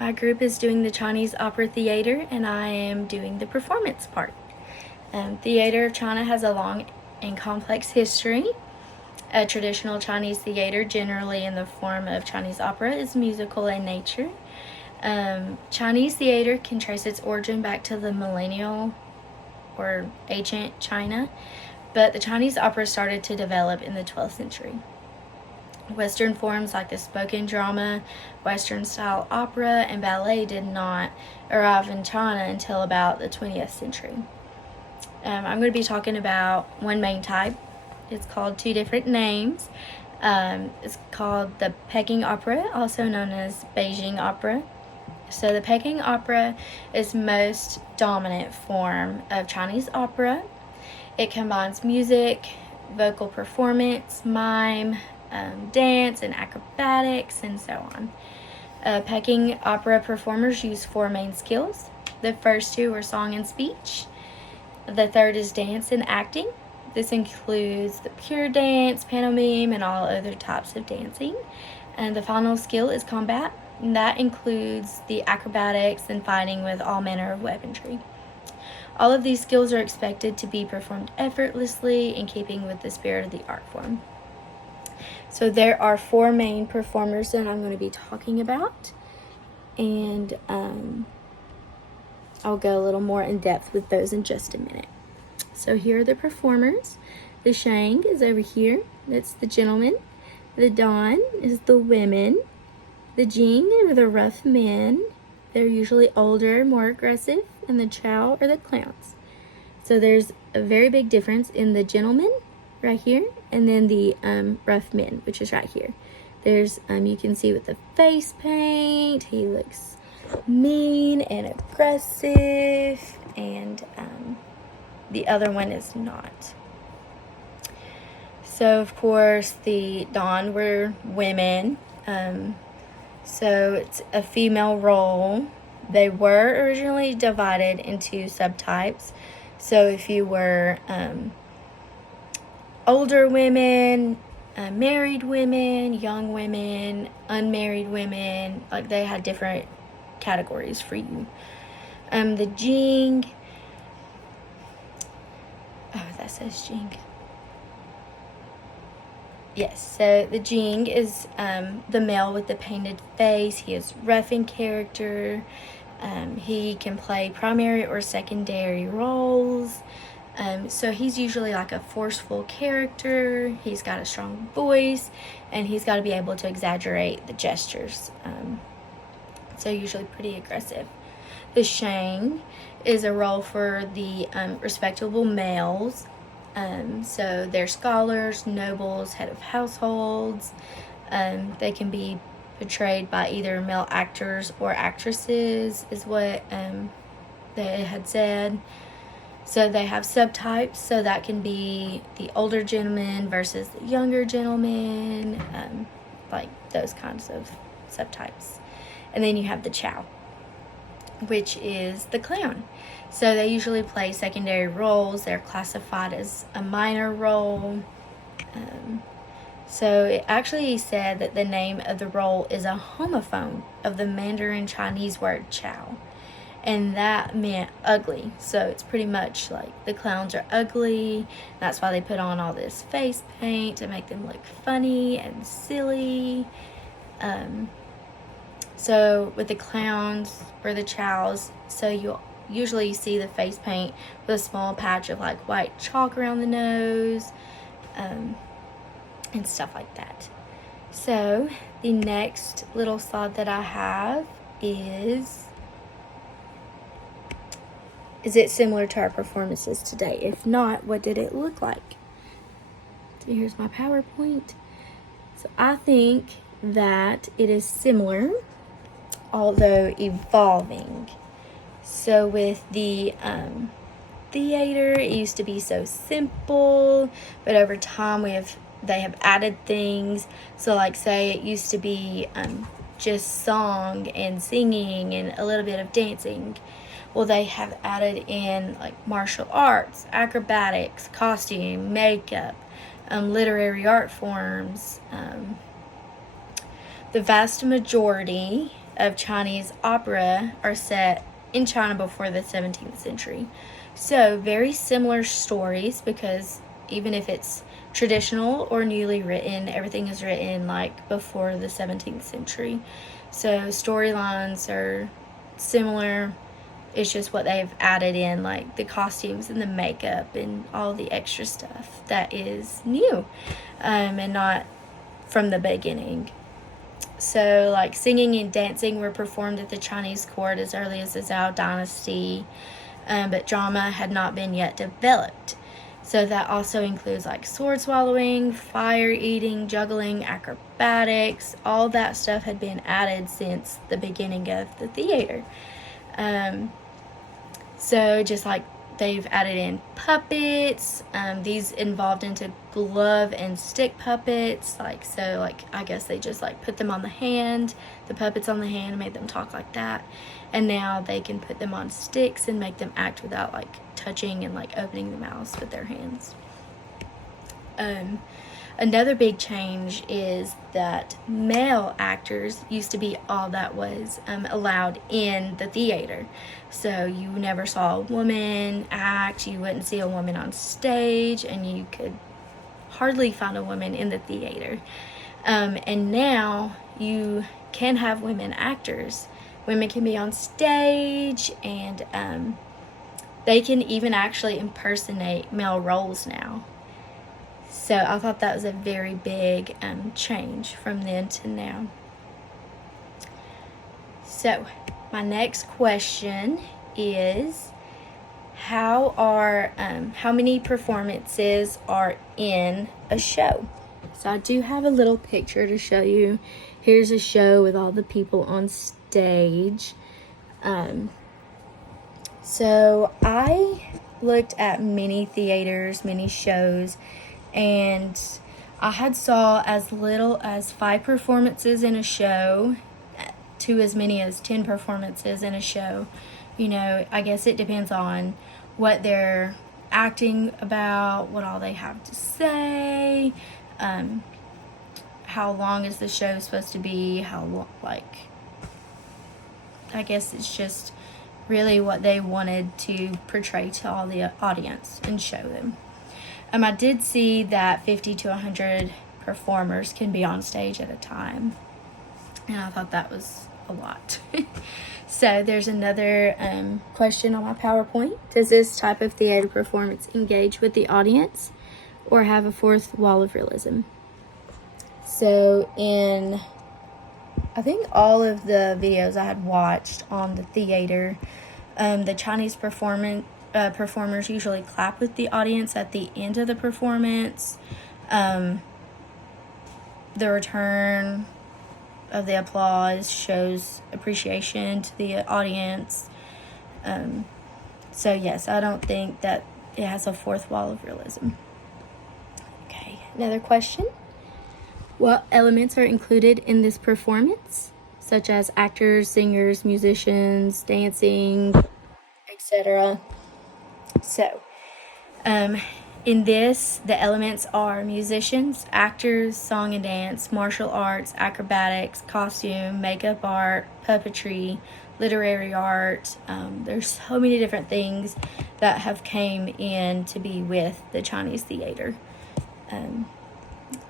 My group is doing the Chinese Opera Theater, and I am doing the performance part. Theater of China has a long and complex history. A traditional Chinese theater, generally in the form of Chinese opera, is musical in nature. Chinese theater can trace its origin back to the millennial or ancient China, but the Chinese opera started to develop in the 12th century. Western forms like the spoken drama, Western style opera, and ballet did not arrive in China until about the 20th century. I'm going to be talking about one main type. It's called two different names. It's called the Peking opera, also known as Beijing opera. So the Peking opera is most dominant form of Chinese opera. It combines music, vocal performance, mime, dance, and acrobatics, and so on. Peking opera performers use four main skills. The first two are song and speech. The third is dance and acting. This includes the pure dance, pantomime, and all other types of dancing. And the final skill is combat, and that includes the acrobatics and fighting with all manner of weaponry. All of these skills are expected to be performed effortlessly in keeping with the spirit of the art form. So there are four main performers that I'm going to be talking about, and I'll go a little more in depth with those in just a minute. So here are the performers. The Shang is over here. That's the gentlemen. The Don is the women. The Jing are the rough men. They're usually older, more aggressive. And the Chow are the clowns. So there's a very big difference in the gentlemen right here, and then the rough men, which is right here. There's, you can see with the face paint, he looks mean and aggressive, and the other one is not. So of course the Don were women, so it's a female role. They were originally divided into subtypes. So if you were older women, married women, young women, unmarried women, like they had different categories for you. The Jing, that says Jing. Yes, so the Jing is the male with the painted face. He is rough in character. He can play primary or secondary roles. So he's usually like a forceful character. He's got a strong voice, and he's got to be able to exaggerate the gestures. So usually pretty aggressive. The Shang is a role for the respectable males. So they're scholars, nobles, head of households. They can be portrayed by either male actors or actresses, is what they had said. So they have subtypes, so that can be the older gentleman versus the younger gentleman, like those kinds of subtypes. And then you have the Chow, which is the clown. So they usually play secondary roles. They're classified as a minor role. So it actually said that the name of the role is a homophone of the Mandarin Chinese word Chow. And that meant ugly. So it's pretty much like the clowns are ugly. That's why they put on all this face paint to make them look funny and silly. So with the clowns or the Chows, so you'll usually see the face paint with a small patch of like white chalk around the nose, and stuff like that. So the next little slide that I have is it similar to our performances today? If not, what did it look like? So here's my PowerPoint. So I think that it is similar, although evolving. So with the theater, it used to be so simple, but over time they have added things. So like say it used to be just song and singing and a little bit of dancing. Well, they have added in like martial arts, acrobatics, costume, makeup, literary art forms. The vast majority of Chinese opera are set in China before the 17th century. So very similar stories, because even if it's traditional or newly written, everything is written like before the 17th century. So storylines are similar. It's just what they've added in, like the costumes and the makeup and all the extra stuff that is new, and not from the beginning. So like singing and dancing were performed at the Chinese court as early as the Zhou dynasty, but drama had not been yet developed. So that also includes like sword swallowing, fire eating, juggling, acrobatics. All that stuff had been added since the beginning of the theater. So just like they've added in puppets, these evolved into glove and stick puppets. I guess they just like put them on the hand, the puppets on the hand, and made them talk like that. And now they can put them on sticks and make them act without like touching and like opening the mouths with their hands. Another big change is that male actors used to be all that was allowed in the theater. So you never saw a woman act, you wouldn't see a woman on stage, and you could hardly find a woman in the theater. And now you can have women actors. Women can be on stage, and they can even actually impersonate male roles now. So I thought that was a very big change from then to now. So my next question is, how many performances are in a show? So I do have a little picture to show you. Here's a show with all the people on stage. So I looked at many theaters, many shows, and I had saw as little as 5 performances in a show to as many as 10 performances in a show. You know, I guess it depends on what they're acting about, what all they have to say, how long is the show supposed to be, I guess it's just really what they wanted to portray to all the audience and show them. I did see that 50 to 100 performers can be on stage at a time, and I thought that was a lot. So there's another question on my PowerPoint. Does this type of theater performance engage with the audience or have a fourth wall of realism? So in, I think all of the videos I had watched on the theater, the Chinese performers usually clap with the audience at the end of the performance. The return of the applause shows appreciation to the audience. So yes, I don't think that it has a fourth wall of realism. Okay, another question. What elements are included in this performance, such as actors, singers, musicians, dancing, etc.? So, in this, the elements are musicians, actors, song and dance, martial arts, acrobatics, costume, makeup art, puppetry, literary art. There's so many different things that have came in to be with the Chinese theater.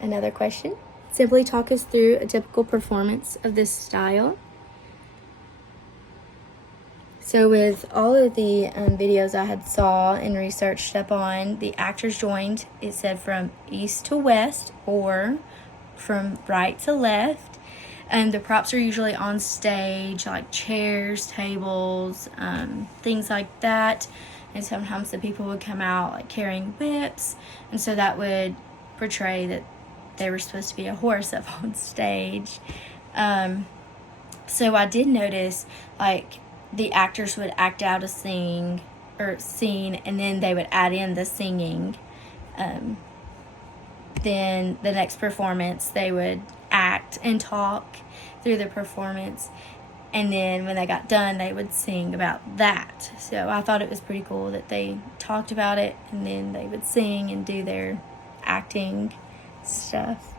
Another question. Simply talk us through a typical performance of this style. So with all of the videos I had saw and researched up on, the actors joined, it said from east to west or from right to left. And the props are usually on stage, like chairs, tables, things like that. And sometimes the people would come out like carrying whips. And so that would portray that they were supposed to be a horse up on stage. So I did notice like the actors would act out a scene, and then they would add in the singing. Then the next performance, they would act and talk through the performance. And then when they got done, they would sing about that. So I thought it was pretty cool that they talked about it, and then they would sing and do their acting stuff.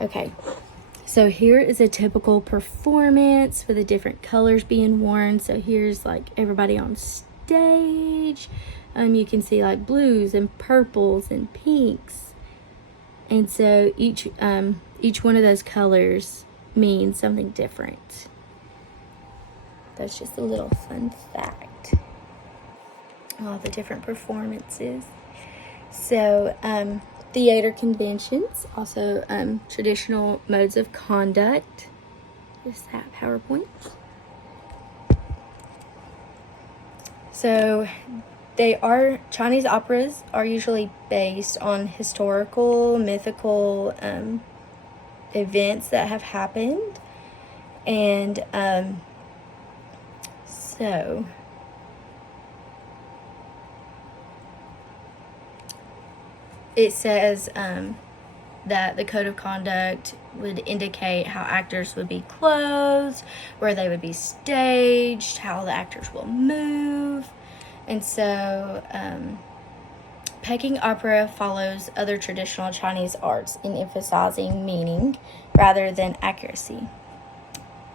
Okay. So here is a typical performance with the different colors being worn. So here's like everybody on stage. You can see like blues and purples and pinks. And so each one of those colors means something different. That's just a little fun fact. All the different performances. So theater conventions, also traditional modes of conduct. Just that PowerPoint. So Chinese operas are usually based on historical, mythical events that have happened. And so it says that the code of conduct would indicate how actors would be clothed, where they would be staged, how the actors will move. And so Peking opera follows other traditional Chinese arts in emphasizing meaning rather than accuracy.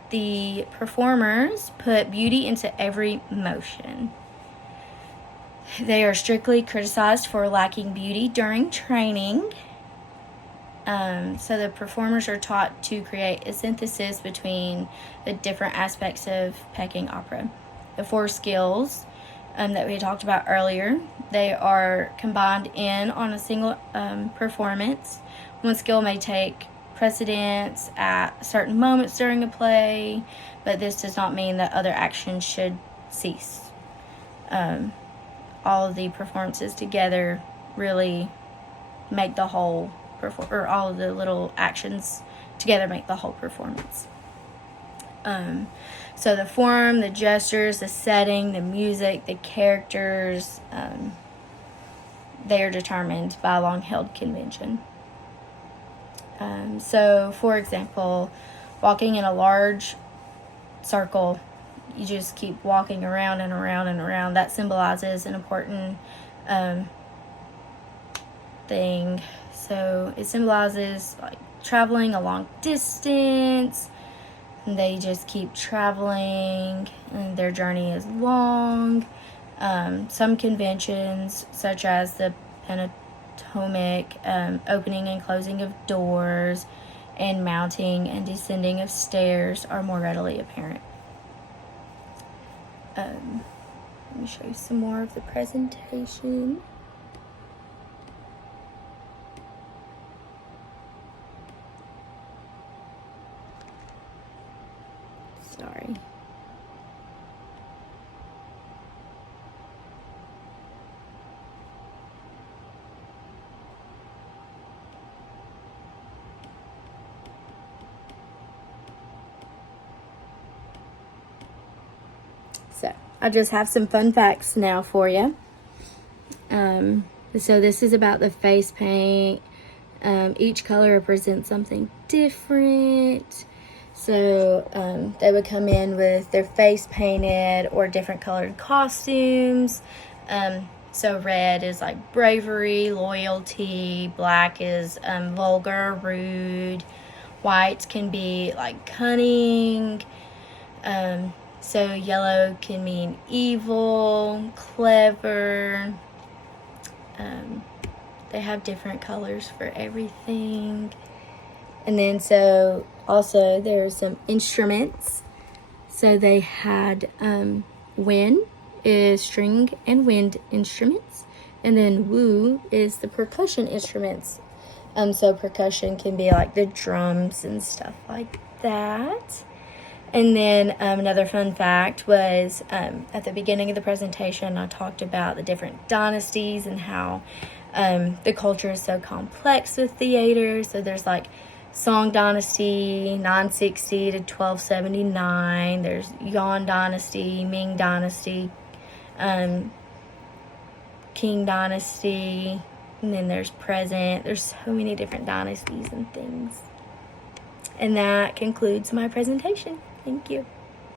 The performers put beauty into every motion. They are strictly criticized for lacking beauty during training. So the performers are taught to create a synthesis between the different aspects of Peking opera. The 4 skills that we talked about earlier, they are combined in on a single performance. One skill may take precedence at certain moments during a play, but this does not mean that other actions should cease. All of the performances together really make the whole or all of the little actions together make the whole performance. So the form, the gestures, the setting, the music, the characters, they are determined by a long-held convention. So, for example, walking in a large circle, you just keep walking around and around and around. That symbolizes an important thing. So it symbolizes like traveling a long distance. And they just keep traveling, and their journey is long. Some conventions, such as the pentatonic, opening and closing of doors, and mounting and descending of stairs, are more readily apparent. Let me show you some more of the presentation. Sorry. So, I just have some fun facts now for you. So this is about the face paint. Each color represents something different. So they would come in with their face painted or different colored costumes. So red is like bravery, loyalty. Black is vulgar, rude. White can be like cunning. So yellow can mean evil, clever. They have different colors for everything. And then so also there's some instruments. So they had wind is string and wind instruments. And then wu is the percussion instruments. So percussion can be like the drums and stuff like that. And then another fun fact was at the beginning of the presentation, I talked about the different dynasties and how the culture is so complex with theater. So there's like Song Dynasty, 960 to 1279. There's Yuan Dynasty, Ming Dynasty, Qing Dynasty, and then there's present. There's so many different dynasties and things. And that concludes my presentation. Thank you.